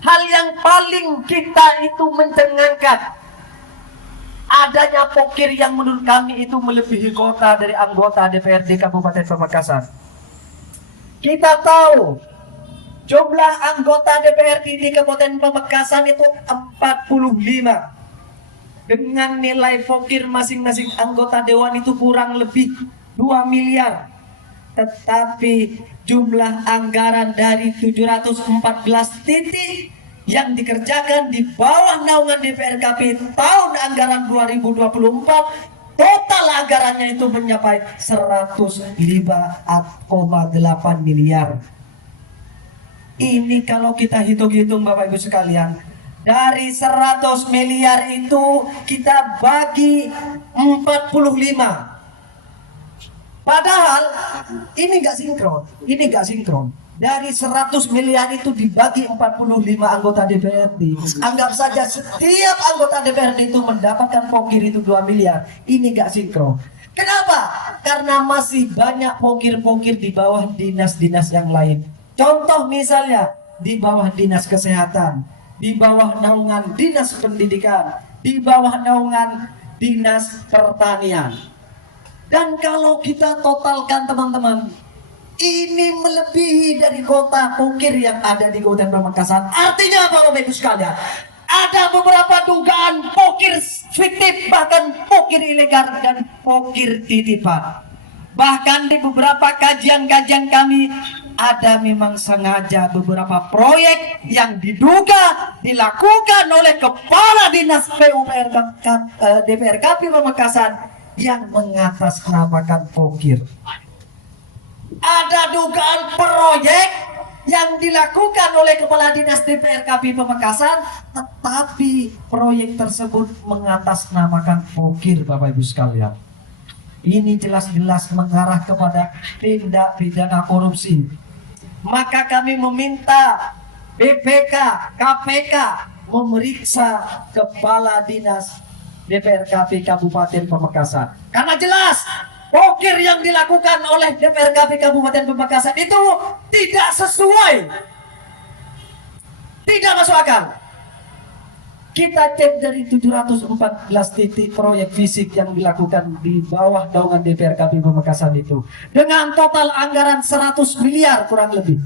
hal yang paling kita itu mencengangkan adanya pokir yang menurut kami itu melebihi kota dari anggota DPRD Kabupaten Pamekasan. Kita tahu jumlah anggota DPRD di Kabupaten Pamekasan itu 45. Dengan nilai pokir masing-masing anggota dewan itu kurang lebih 2 miliar. Tetapi jumlah anggaran dari 714 titik yang dikerjakan di bawah naungan DPRKP tahun anggaran 2024, total anggarannya itu mencapai 105,8 miliar. Ini kalau kita hitung-hitung Bapak Ibu sekalian, dari 100 miliar itu kita bagi 45. Padahal ini nggak sinkron. Dari 100 miliar itu dibagi 45 anggota DPRD. Anggap saja setiap anggota DPRD itu mendapatkan pokir itu 2 miliar. Ini nggak sinkron. Kenapa? Karena masih banyak pokir-pokir di bawah dinas-dinas yang lain. Contoh misalnya di bawah dinas kesehatan, di bawah naungan dinas pendidikan, di bawah naungan dinas pertanian. Dan kalau kita totalkan teman-teman, ini melebihi dari kota pokir yang ada di Kabupaten Pamekasan. Artinya apa Bapak Ibu sekalian? Ada beberapa dugaan pokir fiktif, bahkan pokir ilegal dan pokir titipan. Bahkan di beberapa kajian-kajian kami, ada memang sengaja beberapa proyek yang diduga dilakukan oleh Kepala Dinas PUPR DPRKP Pamekasan yang mengatasnamakan pokir. Ada dugaan proyek yang dilakukan oleh Kepala Dinas DPRKP Pamekasan, tetapi proyek tersebut mengatasnamakan pokir Bapak Ibu sekalian. Ini jelas-jelas mengarah kepada tindak pidana korupsi. Maka kami meminta BPK, KPK memeriksa Kepala Dinas DPRKP Kabupaten Pamekasan. Karena jelas pokir yang dilakukan oleh DPRKP Kabupaten Pamekasan itu tidak sesuai, tidak masuk akal. Kita cek dari 714 titik proyek fisik yang dilakukan di bawah naungan DPRKP Pamekasan itu, dengan total anggaran 100 miliar kurang lebih,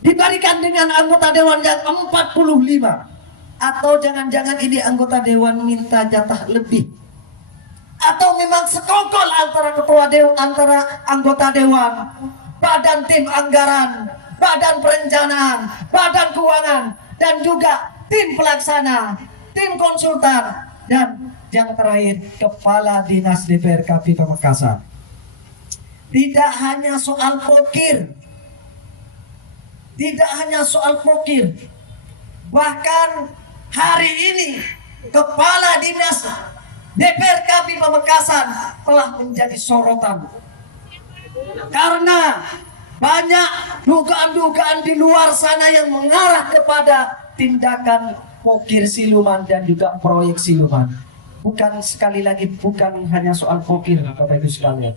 dibandingkan dengan anggota dewan yang 45. Atau jangan-jangan ini anggota dewan minta jatah lebih, atau memang sekongkol antara ketua dewan, antara anggota dewan, badan tim anggaran, badan perencanaan, badan keuangan, dan juga tim pelaksana, tim konsultan, dan yang terakhir Kepala Dinas DPRKP Pamekasan. Tidak hanya soal pokir, bahkan hari ini Kepala Dinas DPRKP Pamekasan telah menjadi sorotan karena banyak dugaan-dugaan di luar sana yang mengarah kepada tindakan pokir siluman dan juga proyek siluman. Bukan, sekali lagi, bukan hanya soal pokir Bapak Ibu sekalian.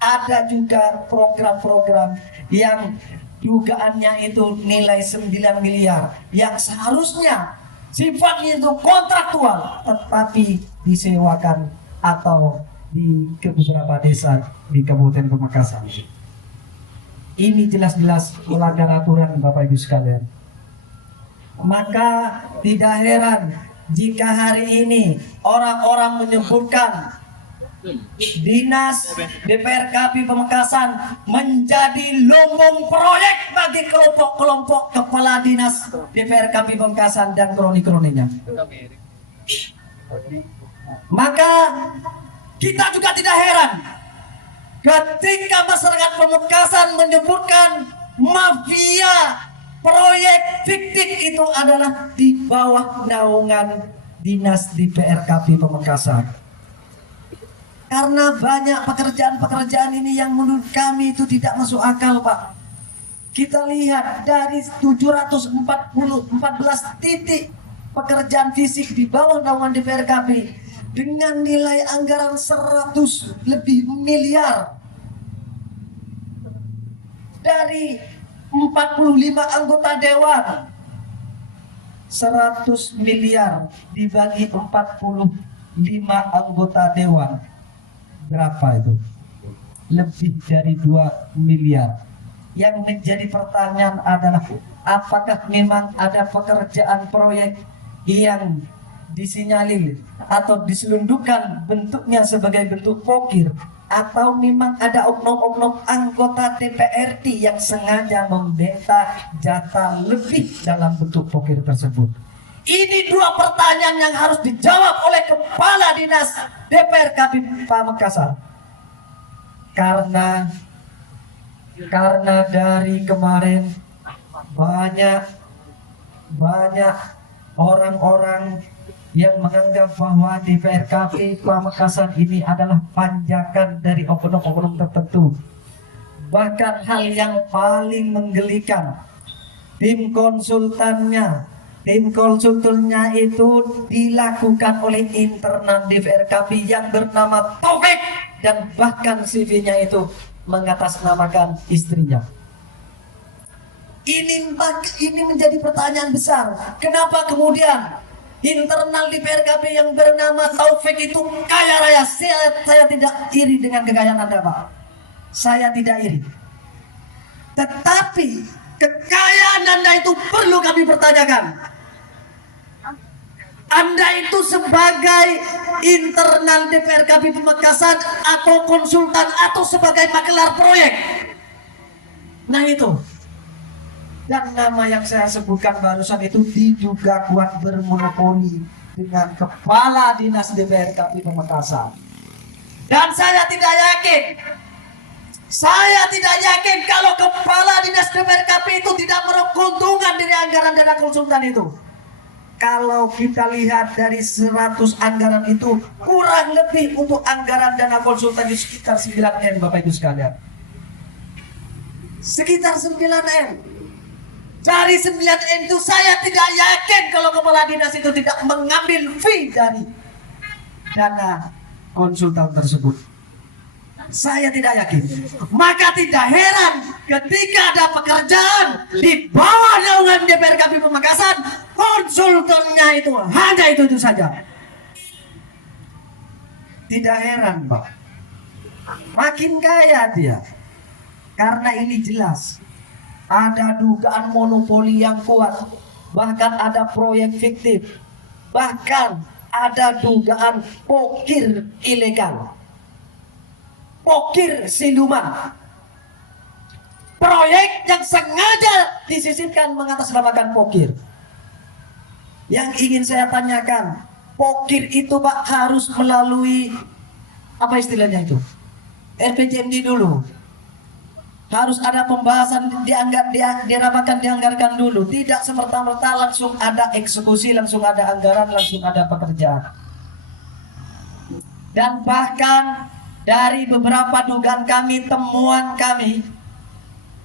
Ada juga program-program yang dugaannya itu nilai 9 miliar yang seharusnya sifatnya itu kontraktual, tetapi disewakan atau di beberapa desa di Kabupaten Pamekasan. Ini jelas-jelas melanggar aturan Bapak Ibu sekalian. Maka tidak heran jika hari ini orang-orang menyebutkan Dinas DPRKP Pamekasan menjadi lumbung proyek bagi kelompok-kelompok kepala dinas DPRKP Pamekasan dan kroni-kroninya. Maka kita juga tidak heran ketika masyarakat Pamekasan menyebutkan mafia proyek fiktif itu adalah di bawah naungan Dinas DPRKP Pamekasan. Karena banyak pekerjaan-pekerjaan ini yang menurut kami itu tidak masuk akal, Pak. Kita lihat dari 714 titik pekerjaan fisik di bawah naungan DPRKP dengan nilai anggaran 100 lebih miliar. Dari 45 anggota dewan. 100 miliar dibagi 45 anggota dewan. Berapa itu? Lebih dari 2 miliar. Yang menjadi pertanyaan adalah, apakah memang ada pekerjaan proyek yang disinyalir atau diselundupkan bentuknya sebagai bentuk pokir, atau memang ada oknum-oknum anggota DPRD yang sengaja membenta jatah lebih dalam bentuk pokir tersebut? Ini dua pertanyaan yang harus dijawab oleh Kepala Dinas DPRKP Pamekasan. Karena dari kemarin banyak orang-orang yang menganggap bahwa DPRKP Pamekasan ini adalah panjakan dari oknum-oknum tertentu. Bahkan hal yang paling menggelikan, tim konsultannya itu dilakukan oleh internal DPRKP yang bernama Taufik, dan bahkan CV-nya itu mengatasnamakan istrinya. Ini menjadi pertanyaan besar. Kenapa kemudian internal di DPRKP yang bernama Taufik itu kaya raya? Saya tidak iri dengan kekayaan Anda, Pak. Saya tidak iri. Tetapi kekayaan Anda itu perlu kami pertanyakan. Anda itu sebagai internal DPRKP Pamekasan atau konsultan atau sebagai makelar proyek. Nah itu. Dan nama yang saya sebutkan barusan itu diduga kuat bermonopoli dengan Kepala Dinas DPRKP Pamekasan. Dan saya tidak yakin kalau Kepala Dinas DPRKP itu tidak meraup keuntungan dari anggaran dana konsultan itu. Kalau kita lihat dari 100 anggaran itu, kurang lebih untuk anggaran dana konsultan itu sekitar 9M, Bapak Ibu sekalian. Sekitar 9M. Dari 9M itu saya tidak yakin kalau Kepala Dinas itu tidak mengambil fee dari dana konsultan tersebut. Saya tidak yakin. Maka tidak heran ketika ada pekerjaan di bawah naungan DPRKP Pamekasan, konsultannya itu hanya itu saja. Tidak heran, Pak. Makin kaya dia. Karena ini jelas ada dugaan monopoli yang kuat. Bahkan ada proyek fiktif. Bahkan ada dugaan pokir ilegal. Pokir siluman. Proyek yang sengaja disisipkan mengatasnamakan pokir. Yang ingin saya tanyakan, pokir itu Pak harus melalui apa istilahnya itu? RPJMD dulu. Harus ada pembahasan dianggarkan dulu. Tidak semerta-merta langsung ada eksekusi, langsung ada anggaran, langsung ada pekerjaan. Dan bahkan dari beberapa dugaan kami, temuan kami,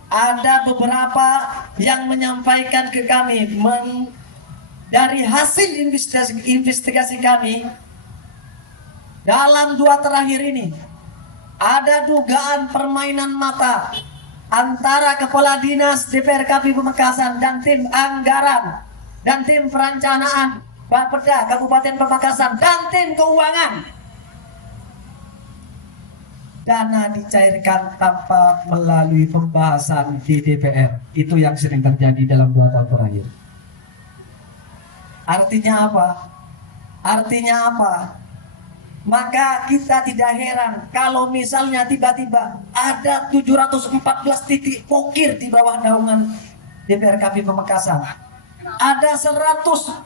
ada beberapa yang menyampaikan ke kami dari hasil investigasi kami dalam 2 terakhir ini, ada dugaan permainan mata antara Kepala Dinas DPRKP Pamekasan dan tim anggaran dan tim perencanaan Bapeda Kabupaten Pamekasan dan tim keuangan. Dana dicairkan tanpa melalui pembahasan di DPR. Itu yang sering terjadi dalam 2 tahun terakhir. Artinya apa? Maka kita tidak heran kalau misalnya tiba-tiba ada 714 titik pokir di bawah naungan DPRKP Pamekasan. Ada 100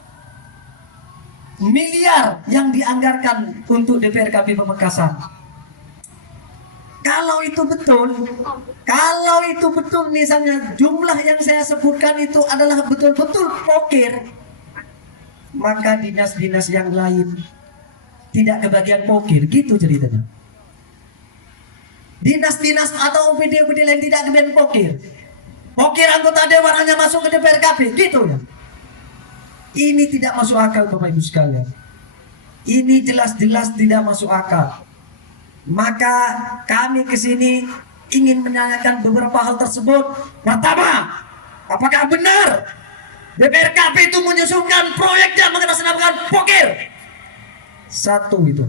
miliar yang dianggarkan untuk DPRKP Pamekasan. Kalau itu betul misalnya jumlah yang saya sebutkan itu adalah betul-betul pokir, maka dinas-dinas yang lain tidak kebagian pokir, gitu ceritanya. Dinas-dinas atau OPD-OPD lain tidak kebagian pokir. Pokir anggota dewan hanya masuk ke DPRKP, gitu ya. Ini tidak masuk akal, Bapak Ibu sekalian. Ini jelas-jelas tidak masuk akal. Maka kami ke sini ingin menanyakan beberapa hal tersebut. Pertama, apakah benar BPRKP itu menyusulkan proyek yang mengatasnamakan pokir? Satu itu.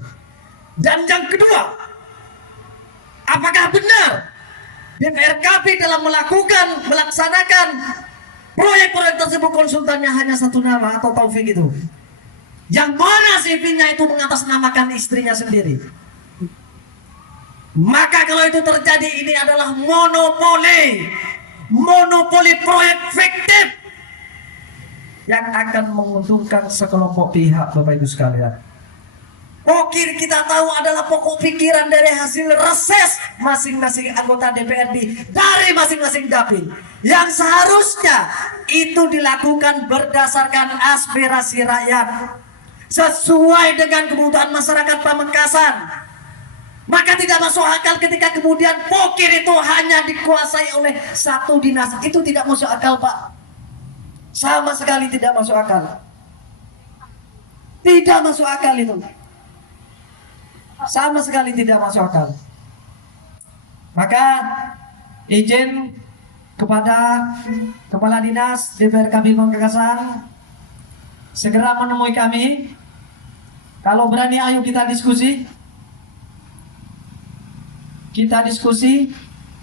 Dan yang kedua, apakah benar BPRKP dalam melaksanakan proyek-proyek tersebut konsultannya hanya satu nama atau Taufik itu? Yang mana CV-nya itu mengatasnamakan istrinya sendiri? Maka kalau itu terjadi, ini adalah monopoli proyek fiktif yang akan menguntungkan sekelompok pihak, Bapak Ibu sekalian. Pokir kita tahu adalah pokok pikiran dari hasil reses masing-masing anggota DPRD dari masing-masing dapil, yang seharusnya itu dilakukan berdasarkan aspirasi rakyat sesuai dengan kebutuhan masyarakat Pamekasan. Maka tidak masuk akal ketika kemudian pokir itu hanya dikuasai oleh satu dinas. Itu tidak masuk akal, Pak. Sama sekali tidak masuk akal. Tidak masuk akal itu. Sama sekali tidak masuk akal. Maka izin kepada Kepala Dinas DPRKP Pamekasan segera menemui kami. Kalau berani, ayo kita diskusi. Kita diskusi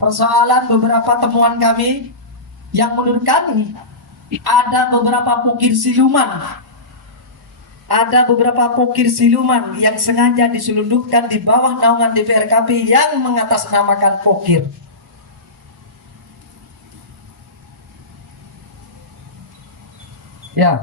persoalan beberapa temuan kami yang menurut kami ada beberapa pokir siluman. Ada beberapa pokir siluman yang sengaja diselundupkan di bawah naungan DPRKP yang mengatasnamakan pokir. Ya.